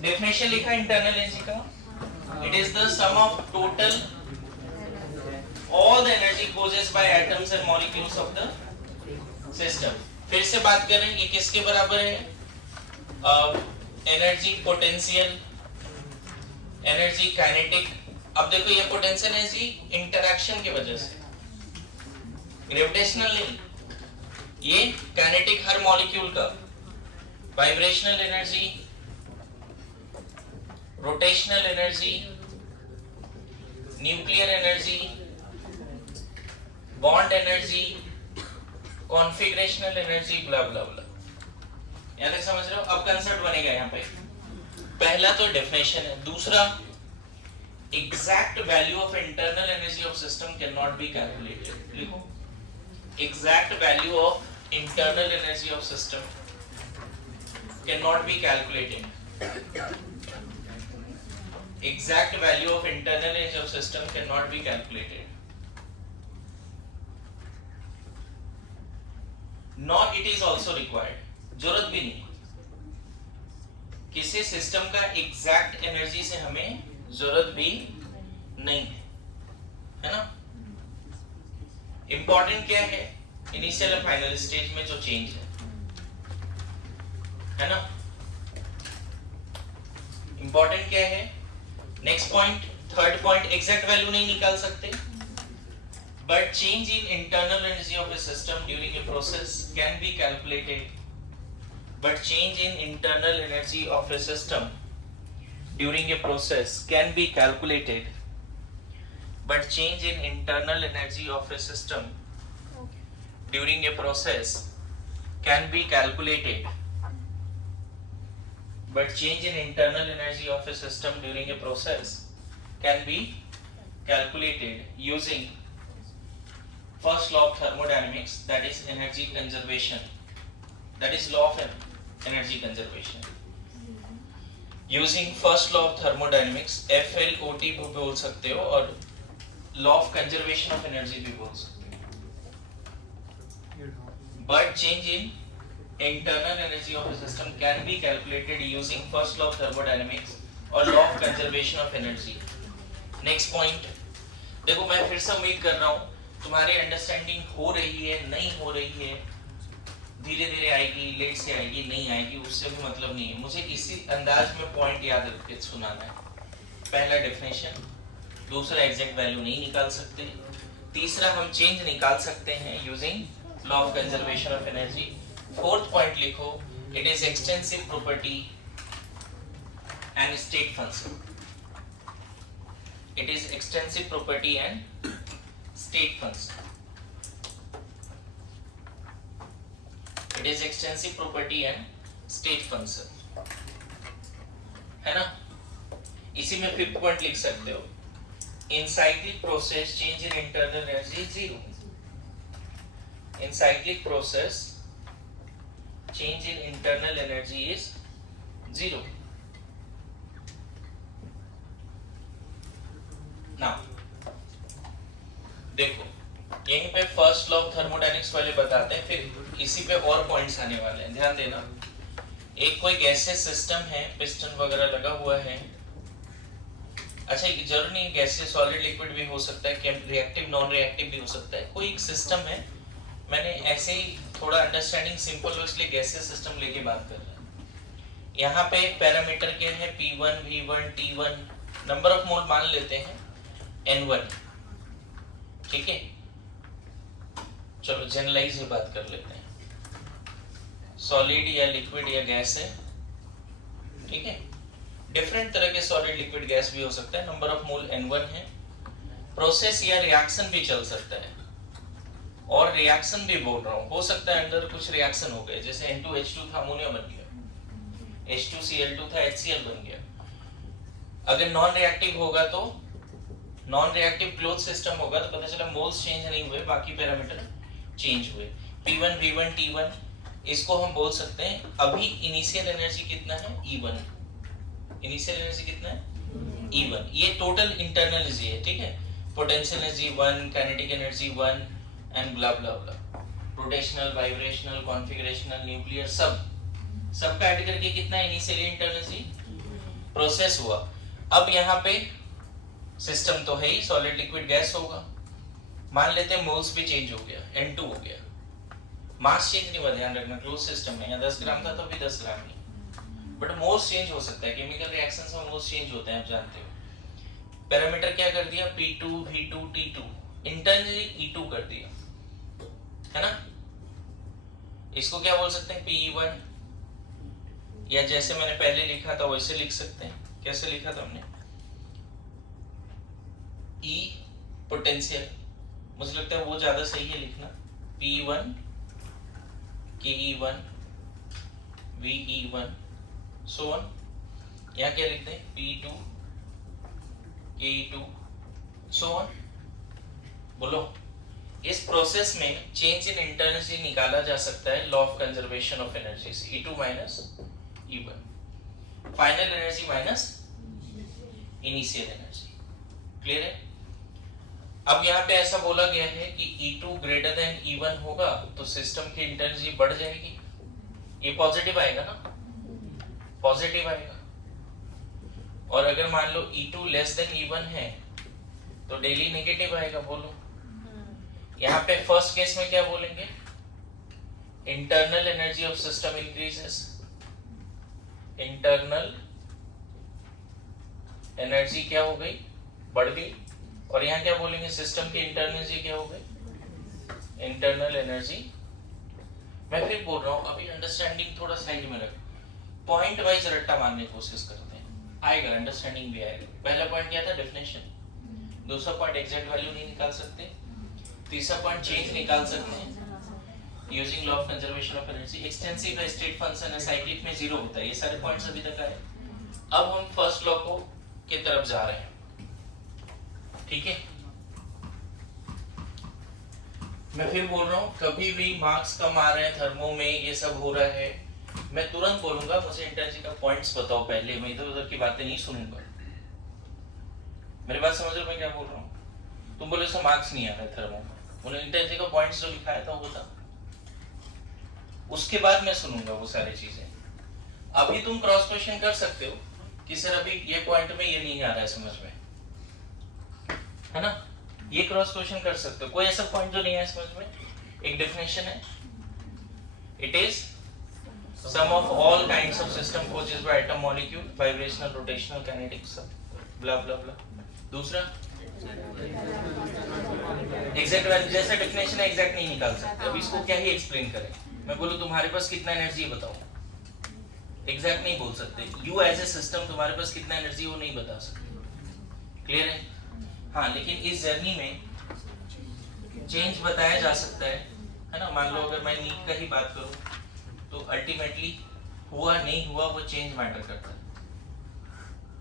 Definition लिखा internal energy का, it is the sum of total all the energy possessed by atoms and molecules of the system. फिर से बात करें ये किसके बराबर है? Energy potential, energy kinetic. अब देखो ये पोटेंशियल एनर्जी इंटरैक्शन की वजह से, ग्रेविटेशनल नहीं, ये काइनेटिक हर मॉलिक्यूल का, vibrational energy, rotational energy, nuclear energy, bond energy, configurational energy, blah blah blah. यहां तक समझ रहे हो? अब कंसेप्ट बनेगा यहाँ पे। पहला तो डेफिनेशन है, दूसरा exact value of internal energy of system can not be calculated. लिखो, exact value of internal energy of system can not be calculated. exact value of internal energy of system cannot be calculated, nor it is also required, जरूरत भी नहीं किसी system का exact energy से, हमें जरूरत भी नहीं है ना। इंपॉर्टेंट क्या है? इनिशियल और फाइनल स्टेज में जो चेंज है ना। इंपॉर्टेंट क्या है? Next point, third point, exact value नहीं निकाल सकते, but change in internal energy of A system during a process can be calculated. But change in internal energy of A system during a process can be calculated. But change in internal energy of A system during a process can be calculated. But change in internal energy of a system during a process can be calculated using first law of thermodynamics, that is energy conservation, that is law of energy conservation. Using first law of thermodynamics, FLOT भी बोल सकते हो और law of conservation of energy भी बोल सकते हो। But change in internal energy of a system can be calculated using first law of thermodynamics और law of conservation of energy। next point, देखो मैं फिर से उम्मीद कर रहा हूँ तुम्हारी अंडरस्टैंडिंग हो रही है, नहीं हो रही है, धीरे धीरे आएगी, लेट से आएगी, नहीं आएगी, उससे भी मतलब नहीं है। मुझे इसी अंदाज में पॉइंट याद रख के सुनाना है। पहला डेफिनेशन, दूसरा एग्जैक्ट वैल्यू नहीं निकाल सकते, तीसरा हम चेंज निकाल सकते हैं using law of conservation of energy. Fourth point लिखो, it is extensive property and state function. It is extensive property and state function. It is extensive property and state function, है ना। इसी में फिफ्थ पॉइंट लिख सकते हो, in cyclic process change in internal energy zero. In cyclic process change in internal energy is zero. Now देखो यहीं पे फर्स्ट लॉ ऑफ थर्मोडायनेमिक्स वाले बताते हैं, फिर इसी पे और पॉइंट्स आने वाले हैं, ध्यान देना। एक कोई गैसियस सिस्टम है, पिस्टन वगैरह लगा हुआ है। अच्छा, जरूर नहीं गैसियस, सॉलिड, लिक्विड भी हो सकता है, रिएक्टिव नॉन रिएक्टिव भी हो सकता है। कोई एक सिस्टम है, मैंने ऐसे ही थोड़ा अंडरस्टैंडिंग सिंपल हो इसलिए गैसियस सिस्टम लेके बात कर रहा हूं। यहाँ पे पैरामीटर क्या है? P1, V1, T1, number of mole मान लेते हैं N1, ठीक है। चलो जनरलाइज में बात कर लेते हैं, सॉलिड या लिक्विड या गैस है, ठीक है। डिफरेंट तरह के सॉलिड, लिक्विड, गैस भी हो सकता है, नंबर ऑफ मोल N1 है। प्रोसेस या रिएक्शन भी चल सकता है, और रिएक्शन भी बोल रहा हूँ, हो सकता है अंदर कुछ रिएक्शन हो गए, जैसे N2H2 था, अमोनिया बन गया, H2Cl2 था, HCl बन गया। अगर नॉन रिएक्टिव होगा तो, नॉन रिएक्टिव क्लोज सिस्टम होगा तो पता चला मोल्स चेंज नहीं हुए, बाकी पैरामीटर चेंज हुए। P1, V1, T1, इसको हम बोल सकते हैं अभी इनिशियल एनर्जी कितना है? E1। इनिशियल एनर्जी कितना है? E1। ये टोटल इंटरनल एनर्जी है, ठीक है। Potential energy 1, kinetic energy 1 and blah blah blah, rotational, vibrational, configurational, nuclear, सब का ऐड करके कितना इनिशियल इंटरनल एनर्जी प्रोसेस हुआ। अब यहाँ पे सिस्टम तो है ही, सॉलिड लिक्विड गैस होगा, मान लेते हैं मोल्स भी चेंज हो गया, N2 हो गया, मास चेंज नहीं हुआ, ध्यान रखना क्लोज सिस्टम में, यहाँ 10 ग्राम था तो भी 10 ग्राम ही, बट मोल्स चेंज हो सकता है, केमिकल रिएक्शंस में मोल्स चेंज होते हैं, आप जानते हो। पैरामीटर क्या कर दिया, P2 V2 T2, internally E2 कर दिया, है ना। इसको क्या बोल सकते हैं, Pe1, या जैसे मैंने पहले लिखा था वैसे लिख सकते हैं। कैसे लिखा था हमने, E पोटेंशियल, मुझे लगता है वो ज्यादा सही है लिखना, P1 KE1 VE1 so on. यहाँ क्या लिखते हैं, P2 KE2 सो ऑन। बोलो, इस प्रोसेस में चेंज इन इंटरनल निकाला जा सकता है, law of conservation of energy से, E2 minus E1, final energy minus initial energy. Clear है। अब यहाँ पे ऐसा बोला गया है कि E2 ग्रेटर देन E1 होगा तो सिस्टम की इंटरनल बढ़ जाएगी, ये पॉजिटिव आएगा ना, पॉजिटिव आएगा। और अगर मान लो E2 लेस देन E1 है तो डेली नेगेटिव आएगा। बोलो, यहाँ पे फर्स्ट केस में क्या बोलेंगे, internal energy of system increases, internal energy क्या हो गई, बढ़ गई। और यहाँ क्या बोलेंगे, सिस्टम की इंटरनल एनर्जी क्या हो गई, इंटरनल एनर्जी। मैं फिर बोल रहा हूँ, अभी अंडरस्टैंडिंग थोड़ा साइड में रख, पॉइंट वाइज रट्टा मारने की कोशिश करते हैं, आएगा अंडरस्टैंडिंग भी आएगा। पहला पॉइंट क्या था, डेफिनेशन। दूसरा पॉइंट एग्जैक्ट वैल्यू नहीं निकाल सकते। तीसरा पॉइंट चेंज निकाल सकते हैं using law of conservation of energy. Extensive है, स्टेट फंक्शन है, साइक्लिक में जीरो होता है। ये सारे पॉइंट्स अभी तक आए। अब हम फर्स्ट लॉ को की तरफ जा रहे हैं, ठीक है। मैं फिर बोल रहा हूँ, कभी भी मार्क्स कम आ रहे हैं थर्मो में, ये सब हो रहा है, मैं तुरंत बोलूंगा मुझे इंटरनल का पॉइंट्स बताओ पहले, मैं इधर उधर की बातें नहीं सुनूंगा। मेरी बात समझ रहे हो मैं क्या बोल रहा हूँ। तुम बोले सर मार्क्स नहीं आ रहे थर्मो में, उन्होंने इंटरनल का पॉइंट्स जो लिखाया था वो बता, उसके बाद मैं सुनूंगा वो सारी चीजें। अभी तुम क्रॉस क्वेश्चन कर सकते हो कि सर अभी ये पॉइंट में ये नहीं आ रहा है समझ में, है ना, ये क्रॉस क्वेश्चन कर सकते हो। कोई ऐसा पॉइंट जो नहीं है समझ में, एक डेफिनेशन है, it is sum of all kinds of system possess by atom molecule vibrational rotational kinetic सब ब्ला ब्ला ब्ला। दूसरा एग्जैक्ट वैल्यू, जैसा डेफिनेशन है एग्जैक्ट नहीं निकाल सकते। अब इसको क्या ही एक्सप्लेन करें, मैं बोलूं तुम्हारे पास कितना एनर्जी है बताओ, एग्जैक्ट नहीं बोल सकते। यू एज ए सिस्टम तुम्हारे पास कितना एनर्जी वो नहीं बता सकते। क्लियर है। हाँ, लेकिन इस जर्नी में चेंज बताया जा सकता है ना। मान लो अगर मैं नीट का ही बात करूं तो अल्टीमेटली हुआ नहीं हुआ वो चेंज मैटर करता है।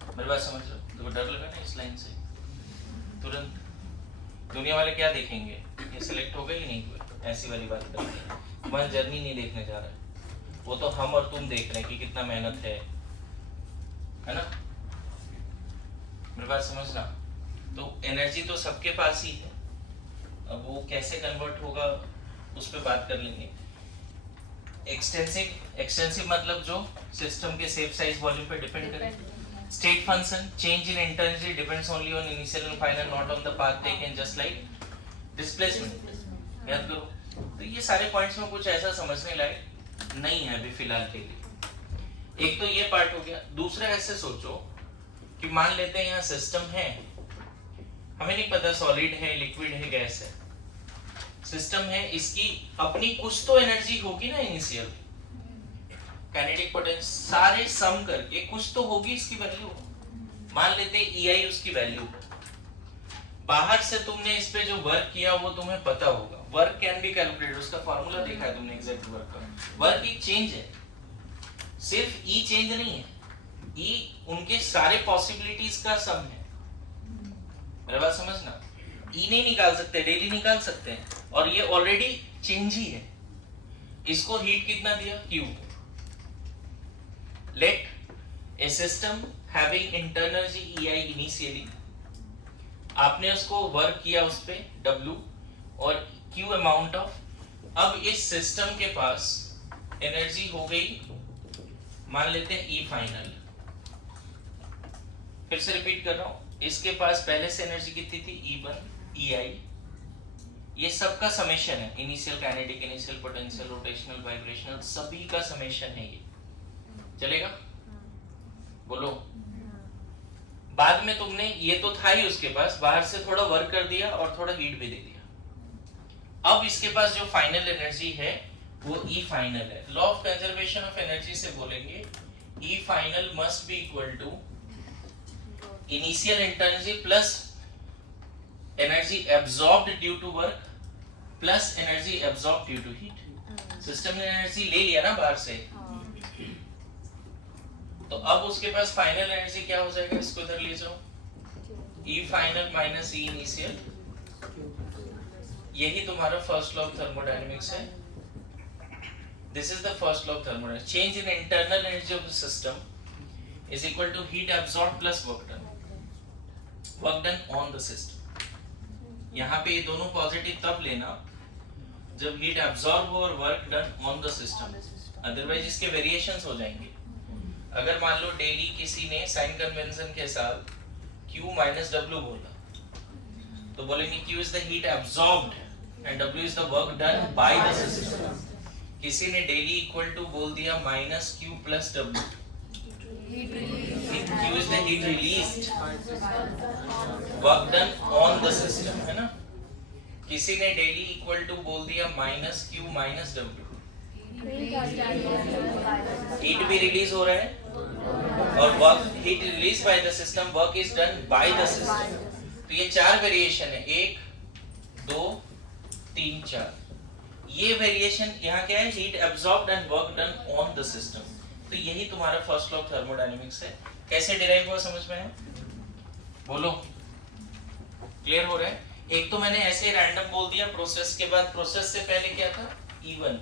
मेरी बात समझ लो, तो डर लगा ना इस लाइन से, तुरंत दुनिया वाले क्या देखेंगे, ये सिलेक्ट हो गए कि नहीं हुए, ऐसी वाली बात करते हैं। तुम्हारी जर्नी नहीं देखने जा रहा है, वो तो हम और तुम देख रहे हैं कि कितना मेहनत है ना। मेरी बात समझना। तो एनर्जी तो सबके पास ही है, अब वो कैसे कन्वर्ट होगा उस पर बात कर लेंगे। एक्सटेंसिव मतलब जो सिस्टम के शेप साइज वॉल्यूम पे डिपेंड करे। State function, change in internal depends only on initial and final, not on the path taken, just like displacement. याद करो। तो ये सारे पॉइंट्स में कुछ ऐसा समझने लायक नहीं है अभी फिलहाल के लिए। एक तो ये पार्ट हो गया। दूसरा ऐसे सोचो कि मान लेते हैं यहाँ सिस्टम है, हमें नहीं पता सॉलिड है, लिक्विड है, गैस है, सिस्टम है, इसकी अपनी कुछ तो एनर्जी होगी ना इनिशियल, काइनेटिक पोटेंशियल सारे सम करके कुछ तो होगी इसकी वैल्यू। मान लेते हैं EI उसकी वैल्यू। बाहर से तुमने इस पे जो वर्क किया वो तुम्हें पता होगा, वर्क कैन बी कैलकुलेटेड, उसका फार्मूला देखा है तुमने एग्जैक्ट वर्क का। वर्क एक चेंज है, सिर्फ E चेंज नहीं है, E उनके सारे पॉसिबिलिटीज का सम है। मेरी बात समझना। E नहीं निकाल सकते, डेली निकाल सकते हैं, और ये ऑलरेडी चेंज ही है। इसको हीट कितना दिया, Q। Let a system having internal EI initially, आपने उसको वर्क किया उस पे W और Q अमाउंट ऑफ। अब इस सिस्टम के पास एनर्जी हो गई, मान लेते हैं E फाइनल, फिर से रिपीट कर रहा हूं, इसके पास पहले से एनर्जी कितनी थी, E1 EI, ये सब का समेशन है, initial kinetic, initial potential, rotational, vibrational, सभी का समेशन है ये, चलेगा? बोलो। बाद में तुमने, ये तो था ही उसके पास, बाहर से थोड़ा वर्क कर दिया और थोड़ा हीट भी दे दिया। अब इसके पास जो फाइनल एनर्जी है वो E फाइनल है। Law of conservation of energy से बोलेंगे E final must be equal to initial energy plus energy absorbed due to work plus energy absorbed due to heat. System ने एनर्जी ले लिया ना बाहर से, तो अब उसके पास फाइनल एनर्जी क्या हो जाएगा, इसको इधर ले जाओ, E final minus E initial. यही तुम्हारा फर्स्ट लॉ ऑफ थर्मोडायनेमिक्स है। This is the first law of thermodynamics. Change in internal energy of the system is equal to heat absorbed plus work done on the system. यहाँ पे ये दोनों positive तब लेना जब हीट एब्जॉर्ब हो और work done on the system, otherwise इसके वेरिएशंस हो जाएंगे। अगर मान लो डेली किसी ने साइन कन्वेंशन के साथ Q माइनस W बोला, तो बोलेंगे Q is the heat absorbed and W is the work done by the system. किसी ने डेली इक्वल टू बोल दिया minus Q plus W, Q is the heat released, work done on the system, है ना? किसी ने daily equal to बोल दिया minus Q minus W, heat भी रिलीज हो रहा है और work, heat release by the system, work is done by the system. तो ये चार वेरिएशन है, 1 2 3 4। ये वेरिएशन यहाँ क्या है, heat absorbed and work done on the system. तो यही तुम्हारा फर्स्ट लॉ ऑफ थर्मोडायनेमिक्स है। कैसे डिराइव हुआ समझ में है? बोलो, क्लियर हो रहा है? एक तो मैंने ऐसे रैंडम बोल दिया, प्रोसेस के बाद, प्रोसेस से पहले क्या था E1,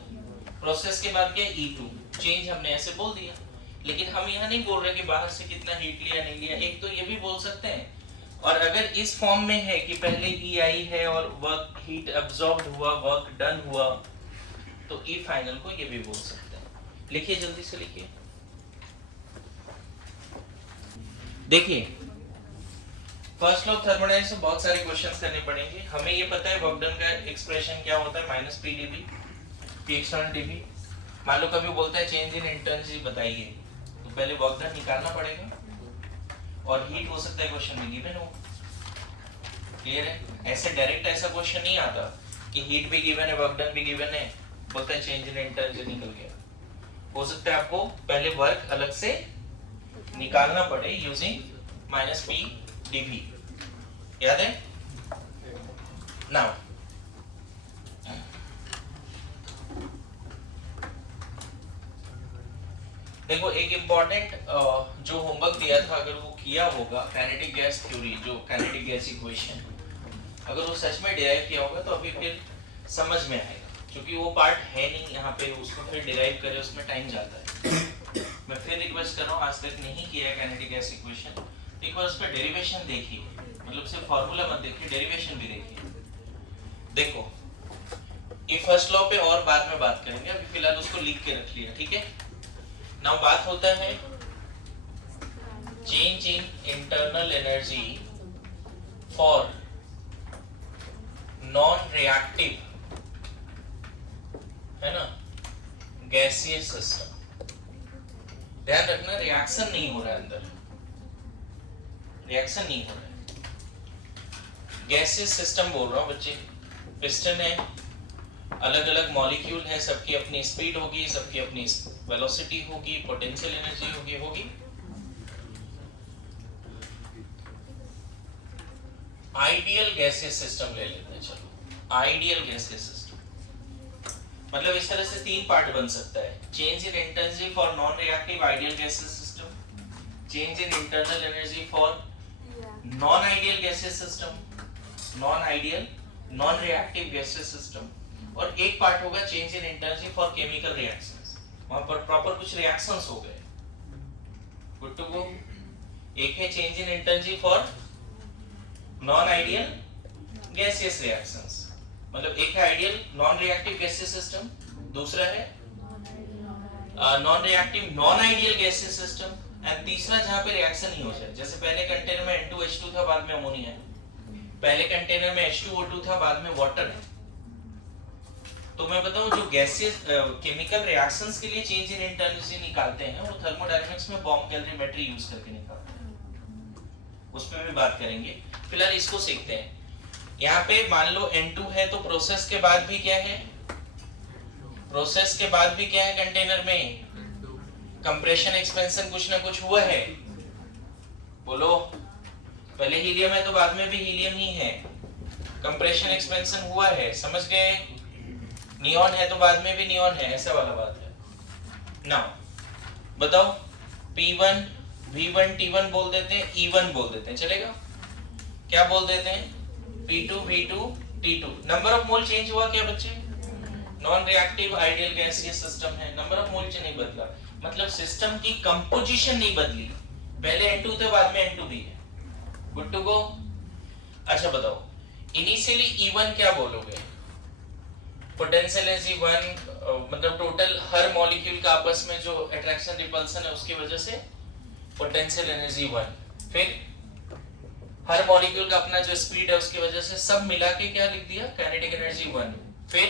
प्रोसेस के बाद क्या E2, चेंज हमने ऐसे बोल दिया। लेकिन हम यहाँ नहीं बोल रहे कि बाहर से कितना हीट लिया नहीं लिया, एक तो ये भी बोल सकते हैं। और अगर इस फॉर्म में है कि पहले EI है और वर्क, हीट एब्जॉर्ब्ड हुआ, वर्क डन हुआ, तो E फाइनल को ये भी बोल सकते हैं। लिखिए, जल्दी से लिखिए। देखिए, फर्स्ट लॉ ऑफ थर्मोडायनेमिक्स में बहुत सारे क्वेश्चंस करने पड़ेंगे। हमें ये पता है वर्क डन का एक्सप्रेशन क्या होता है, minus P dB, P external dB। मान लो कभी बोलता है चेंज इन इंटेंसिटी बताइए, तो पहले वर्क डन निकालना पड़ेगा, और हीट हो सकता है क्वेश्चन में गिवन हो। क्लियर है? ऐसे डायरेक्ट ऐसा क्वेश्चन नहीं आता कि हीट भी गिवन है, वर्क डन भी गिवन है, बोलता है चेंज इन इंटेंसिटी निकल गया। हो सकता है आपको पहले वर्क अलग से निकालना पड़े यूजिंग माइनस P dB। याद है? नाउ देखो, एक इम्पॉर्टेंट जो होमवर्क दिया था, अगर वो किया होगा, काइनेटिक गैस थ्योरी, जो काइनेटिक गैस इक्वेशन, अगर वो सच में डिराइव किया होगा तो अभी फिर समझ में आएगा, क्योंकि वो पार्ट है नहीं यहाँ पे, उसको फिर डिराइव करे उसमें टाइम जाता है। मैं फिर रिक्वेस्ट कर रहा हूँ, आज तक नहीं किया है काइनेटिक गैस इक्वेशन, एक बार उसका डेरिवेशन देखिए, मतलब सिर्फ फॉर्मूला मत देखिए, डेरिवेशन भी देखिए। देखो, ये फर्स्ट लॉ पे और बाद में बात करेंगे, अभी फिलहाल उसको लिख के रख लिया, ठीक है? नाउ बात होता है change in internal energy for non reactive, है ना, गैसियस सिस्टम। ध्यान रखना, रिएक्शन नहीं हो रहा है अंदर, रिएक्शन नहीं हो रहा है। गैसियस सिस्टम बोल रहा हूं बच्चे, पिस्टन है, अलग अलग मॉलिक्यूल है, सबकी अपनी स्पीड होगी, सबकी अपनी वेलोसिटी होगी, पोटेंशियल एनर्जी होगी। आइडियल गैसियस सिस्टम ले लेते हैं, चलो आइडियल गैसियस सिस्टम मतलब इस तरह से तीन पार्ट बन सकता है। Change in intensity for non reactive ideal gaseous system, change in internal energy for non ideal gaseous system, non ideal non reactive gaseous system, और एक पार्ट होगा change in energy for chemical reactions, वहां पर proper कुछ reactions हो गए। Good to go. एक है change in energy for non ideal gaseous reactions, मतलब एक है ideal non reactive gaseous system, दूसरा है non reactive non ideal gaseous system, and तीसरा जहां पे रिएक्शन नहीं हो जाए, जैसे पहले कंटेनर में N2H2 था, बाद में अमोनिया है, पहले कंटेनर में H2O2 था, बाद में वाटर है। तो मैं बताऊं जो गैसेस केमिकल रिएक्शंस के लिए चेंज इन इंटेंसिटी निकालते हैं वो थर्मोडायनामिक्स में बॉम्ब कैलोरीमेट्री यूज करके निकालते हैं, उस पर भी बात करेंगे। फिलहाल इसको सीखते हैं। यहाँ पे मान लो N2 है तो प्रोसेस के बाद भी क्या है, प्रोसेस के बाद भी क्या है कंटेनर में, कंप्रेशन एक्सपेंशन कुछ ना कुछ हुआ है, बोलो। पहले हीलियम है तो बाद में भी हीलियम ही है, कंप्रेशन एक्सपेंशन हुआ है, समझ गए। नियॉन है तो बाद में भी नियॉन है, ऐसा वाला बात है। नाउ बताओ P1 V1 T1 बोल देते हैं, E1 बोल देते हैं, चलेगा? क्या बोल देते हैं? P2 V2 T2। Number of mole change हुआ क्या बच्चे? Non reactive ideal gaseous system है, नंबर ऑफ मोल नहीं बदला, मतलब सिस्टम की कंपोजिशन नहीं बदली। पहले N2 थे बाद में N2 भी है, गुड टू गो। अच्छा बताओ इनिशियली E1 क्या बोलोगे? पोटेंशियल एनर्जी 1, मतलब टोटल हर मॉलिक्यूल का आपस में जो अट्रैक्शन रिपल्सन है उसकी वजह से पोटेंशियल एनर्जी 1, फिर हर मॉलिक्यूल का अपना जो स्पीड है उसकी वजह से सब मिला के क्या लिख दिया, काइनेटिक एनर्जी 1, फिर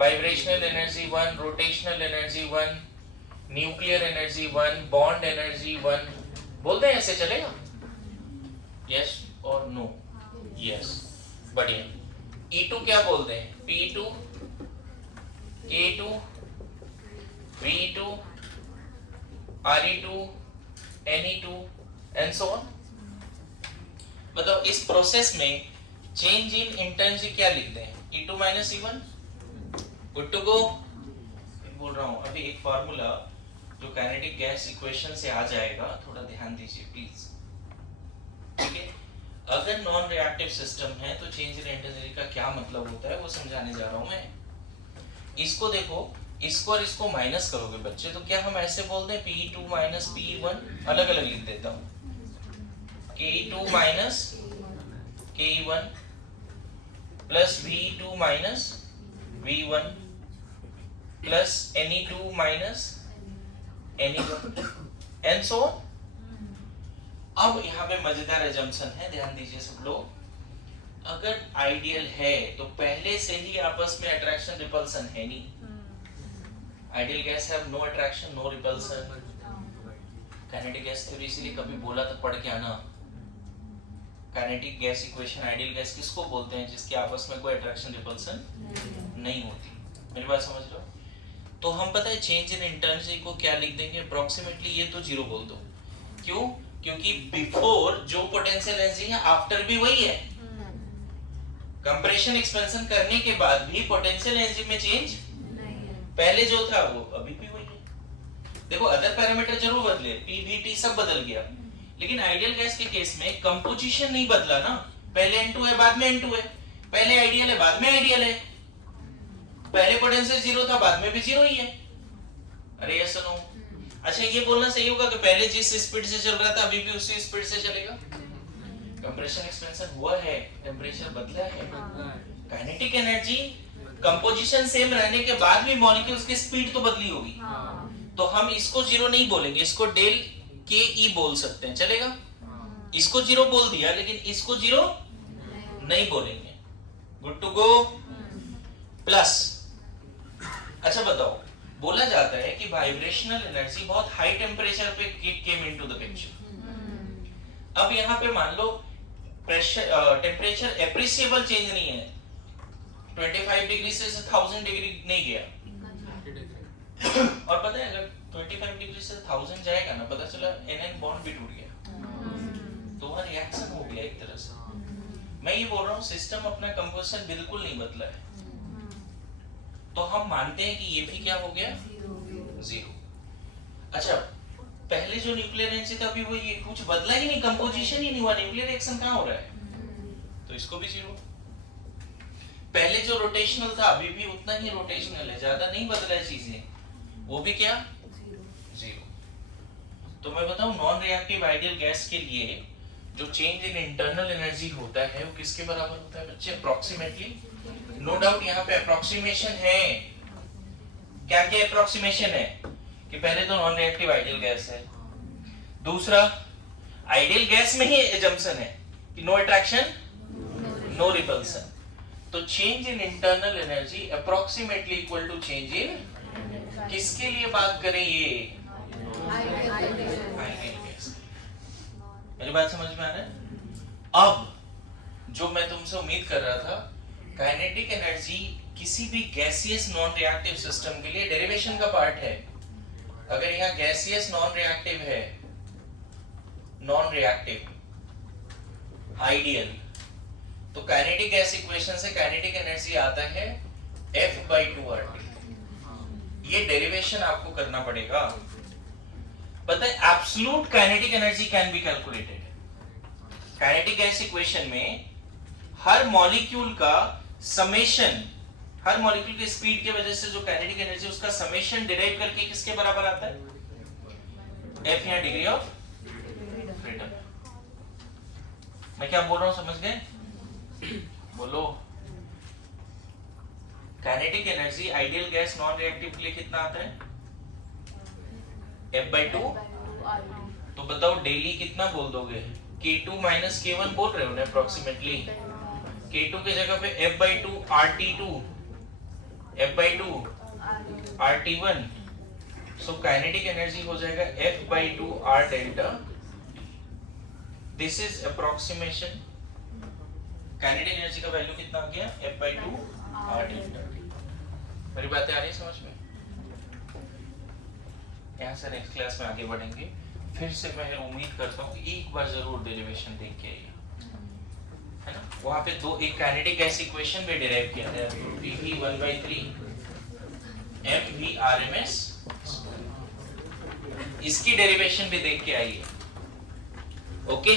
vibrational energy 1, rotational energy 1, nuclear energy 1, bond energy 1, बोलते हैं ऐसे चलेगा? यस और नो? यस, बढ़िया। E2 क्या बोलते हैं? P2 K2 V2 RE2 NE2 and so on. मतलब इस प्रोसेस में चेंज इन इंटेंसिटी क्या लिखते हैं? E2 minus E1, good to गो। बोल रहा हूं अभी एक फार्मूला जो काइनेटिक गैस इक्वेशन से आ जाएगा, थोड़ा ध्यान दीजिए प्लीज, ठीक है? अगर नॉन रिएक्टिव सिस्टम है तो चेंज इन इंटेंसिटी का क्या मतलब होता है वो समझाने जा रहा हूं मैं। इसको देखो, इसको और इसको माइनस करोगे बच्चे तो क्या हम ऐसे बोलते हैं P2 माइनस P1, अलग अलग लिख देता हूं, K2 minus K1 plus V2 minus V1 plus Ne2 minus Ne1 and so on. अब यहाँ पे मजेदार एजम्पशन है, ध्यान दीजिए सब लोग। अगर आइडियल है तो पहले से ही आपस में अट्रैक्शन रिपल्सन है नहीं, ideal gas have no attraction no repulsion. Kinetic gas theory इसीलिए कभी बोला तो पढ़ के आना, kinetic gas equation ideal gas किसको बोलते हैं? जिसके आपस में कोई अट्रैक्शन रिपल्सन नहीं होती। मेरी बात समझ लो। तो हम पता है चेंज इन इंटेंसिटी को क्या लिख देंगे अप्रोक्सीमेटली, ये तो 0 बोल दो। क्यों? क्योंकि बिफोर जो पोटेंशियल एनर्जी है आफ्टर भी वही है, कंप्रेशन एक्सपेंशन करने के बाद भी पोटेंशियल एनर्जी में चेंज नहीं है, पहले जो था वो अभी भी वही है। देखो अदर पैरामीटर जरूर बदले, P V T सब बदल गया, लेकिन आइडियल गैस के केस में कंपोजिशन नहीं बदला ना। पहले N2 है बाद में N2 है, पहले आइडियल है बाद में आइडियल है, पहले पोटेंशियल 0 था बाद में भी 0 ही है। अरे यस नो? अच्छा ये बोलना सही होगा कि पहले जिस स्पीड से चल रहा था अभी भी उसी स्पीड से चलेगा? कंप्रेशन एक्सपेंशन हुआ है, टेंपरेचर बदला है, काइनेटिक एनर्जी कंपोजिशन सेम रहने के बाद भी मॉलिक्यूल्स की स्पीड तो बदली होगी। तो हम इसको 0 नहीं बोलेंगे, इसको डेल के ई बोल सकते हैं, चलेगा? इसको 0 बोल दिया लेकिन इसको 0 नहीं बोलेंगे, गुड टू गो। प्लस अच्छा बताओ, बोला जाता है कि वाइब्रेशनल एनर्जी बहुत हाई टेम्परेचर पे केम इनटू द पिक्चर। अब यहाँ पे मान low pressure temperature appreciable change नहीं है, 25 डिग्री से 1000 डिग्री नहीं गया। और पता है अगर 25 डिग्री से 1000 जाएगा ना, पता चला NN बॉन्ड भी टूट गया, तो वह रिएक्शन हो गया एक तरह से। मैं ये बोल रहा हूँ सिस्टम अपना कंपोजिशन बिल्कुल नहीं बदला है, तो हम मानते हैं कि ये भी क्या हो गया? 0। अच्छा पहले जो न्यूक्लियर एनर्जी था अभी वही, कुछ बदला ही नहीं, कंपोजिशन ही नहीं हुआ, न्यूक्लियर रिएक्शन कहाँ हो रहा है? तो इसको भी 0। पहले जो रोटेशनल था अभी भी उतना ही रोटेशनल है, ज्यादा नहीं बदला है चीजें, वो भी क्या? 0। तो मैं बताऊं नॉन रिएक्टिव आइडियल गैस के लिए जो चेंज इन इंटरनल एनर्जी होता है वो किसके बराबर होता है बच्चे? अप्रोक्सीमेटली। नो डाउट यहाँ पे अप्रोक्सीमेशन है। क्या क्या अप्रोक्सीमेशन है? कि पहले तो नॉन रिएक्टिव आइडियल गैस है, दूसरा, आइडियल गैस में ही एजम्पशन है कि नो अट्रैक्शन नो रिपल्सन, तो change in internal energy approximately equal to change in, किसके लिए बात करें ये, आइडियल गैस। मेरी बात समझ में आ रहा है? अब जो मैं तुमसे उम्मीद कर रहा था, काइनेटिक एनर्जी किसी भी गैसियस नॉन रिएक्टिव सिस्टम के लिए डेरिवेशन का पार्ट है। अगर यहाँ गैसियस नॉन रिएक्टिव है, नॉन रिएक्टिव आइडियल, तो काइनेटिक गैस इक्वेशन से काइनेटिक एनर्जी आता है F/2RT। ये डेरिवेशन आपको करना पड़ेगा। पता है absolute kinetic energy can be calculated. Kinetic gas equation में हर मॉलिक्यूल का समेशन, हर मॉलिक्यूल की स्पीड की वजह से जो काइनेटिक एनर्जी उसका समेशन डिराइव करके किसके बराबर आता है, F यहाँ डिग्री ऑफ फ्रीडम। मैं क्या बोल रहा हूं समझ गए? बोलो। Kinetic energy ideal gas non reactive के लिए कितना आता है, F/2। तो बताओ डेली कितना बोल दोगे, K2 माइनस K1 बोल रहे हो ना अप्रोक्सीमेटली। K2 की जगह पे F/2 RT2, F/2 RT1, so kinetic energy हो जाएगा F/2 R delta. This is approximation. Kinetic energy का वैल्यू कितना आ गया, F/2 R डेल्टा। मेरी बातें आ रही है समझ में? यहाँ से नेक्स्ट क्लास में आगे बढ़ेंगे। फिर से मैं उम्मीद करता हूँ कि एक बार जरूर डेरिवेशन देख के आइए, है ना? वहाँ पे दो, एक काइनेटिक गैस इक्वेशन भी डिराइव किया था, PV 1/3 mv RMS, इसकी डेरिवेशन भी देख के आइए। ओके